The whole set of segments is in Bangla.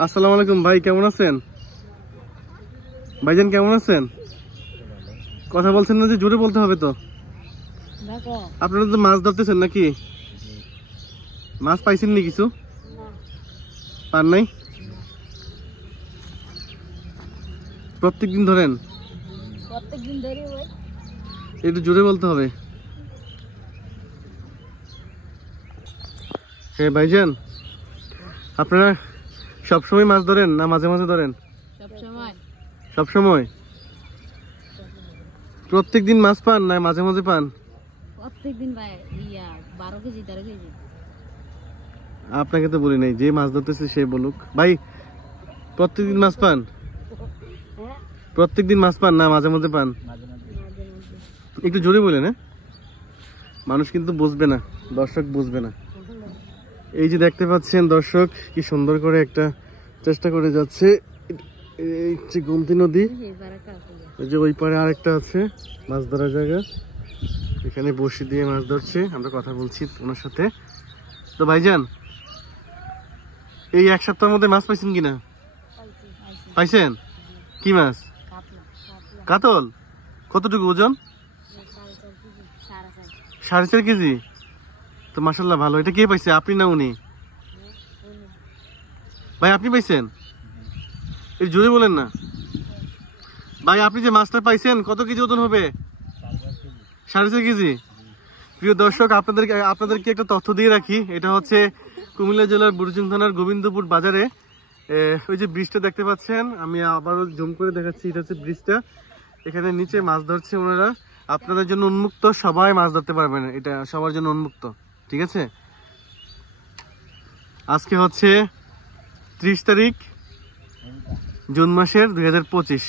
আসসালামু আলাইকুম ভাই, কেমন আছেন? ভাইজান কেমন আছেন? কথা বলছেন না যে, জোরে বলতে হবে তো। আপনারা তো মাছ ধরতেছেন নাকি? মাছ পাইছেন নি কিছু? পান নাই? প্রত্যেকদিন ধরেন? প্রত্যেকদিন ধরে ভাই। একটু জোরে বলতে হবে। হ্যাঁ ভাইজান, আপনারা সবসময় মাছ ধরেন না মাঝে মাঝে ধরেন? সব সময়। প্রত্যেকদিন মাছ পান না মাঝে মাঝে পান? প্রত্যেকদিন ভাই 12 কেজি 13 কেজি। আপনাকে তো বলি নাই, যে মাছ ধরতেছে সে বলুক। ভাই প্রত্যেকদিন মাছ পান? প্রত্যেকদিন মাছ পান না মাঝে মাঝে পান? একটু জোরে বলেন। হ্যাঁ, মানুষ কিন্তু বুঝবে না, দর্শক বুঝবে না। এই যে দেখতে পাচ্ছেন দর্শক, কি সুন্দর করে একটা চেষ্টা করে যাচ্ছে। এই যে গোমতী নদী, এই যে ওই পারে আরেকটা আছে মাছ ধরার জায়গা, এখানে বড়শি দিয়ে মাছ ধরছে। আমরা কথা বলছি ওনার সাথে। তো ভাইজান, এই এক সপ্তাহের মধ্যে মাছ পাইছেন কিনা? পাইছেন? কি মাছ? কাতল। কতটুকু ওজন? 4.5 কেজি। তো মাশাআল্লাহ ভালো। এটা কে পাইছে, আপনি না উনি? ভাই আপনি পাইছেন? এই জোরে বলেন না ভাই। আপনি যে মাছটা পাইছেন কত কেজি ওজন হবে? 4.5 কেজি। প্রিয় দর্শক, আপনাদেরকে একটা তথ্য দিয়ে রাখি। এটা হচ্ছে কুমিল্লা জেলার বুড়িচং থানার গোবিন্দপুর বাজারে। ওই যে ব্রিজটা দেখতে পাচ্ছেন, আমি আবারও জুম করে দেখাচ্ছি। এটা হচ্ছে ব্রিজটা, এখানে নিচে মাছ ধরছে ওনারা। আপনাদের জন্য উন্মুক্ত, সবাই মাছ ধরতে পারবেন, এটা সবার জন্য উন্মুক্ত, ঠিক আছে? আজকে হচ্ছে 30 তারিখ জুন মাসের 2025।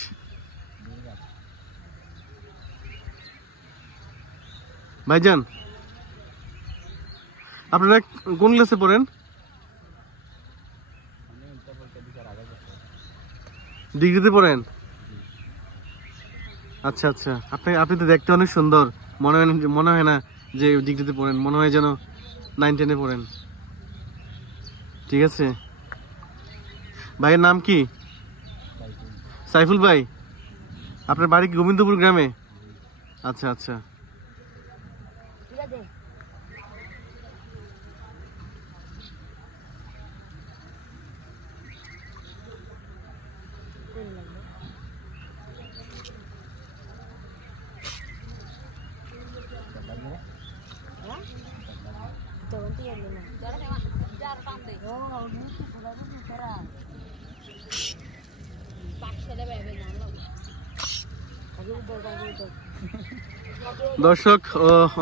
ভাইজান আপনারা কোন ক্লাসে পড়েন? ডিগ্রিতে পড়েন? আচ্ছা আচ্ছা। আপনি তো দেখতে অনেক সুন্দর, মনে হয় না যে ডিগ্রিতে পড়েন, মনে হয় যেন 9-10-এ পড়েন। ঠিক আছে। ভাইয়ের নাম কি? সাইফুল ভাই। আপনার বাড়ি কি গোবিন্দপুর গ্রামে? আচ্ছা আচ্ছা। দর্শক,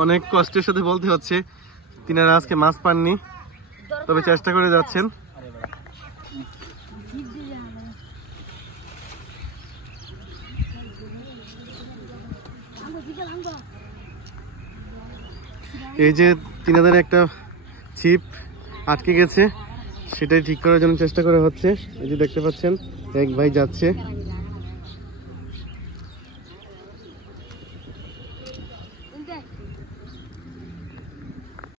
অনেক কষ্টের সাথে বলতে হচ্ছে, তিনারা আজকে মাছ পাননি, তবে চেষ্টা করে যাচ্ছেন। এই যে তিনাদের একটা ছিপ আটকে গেছে, সেটাই ঠিক করার জন্য চেষ্টা করা হচ্ছে। এই যে দেখতে পাচ্ছেন এক ভাই যাচ্ছে।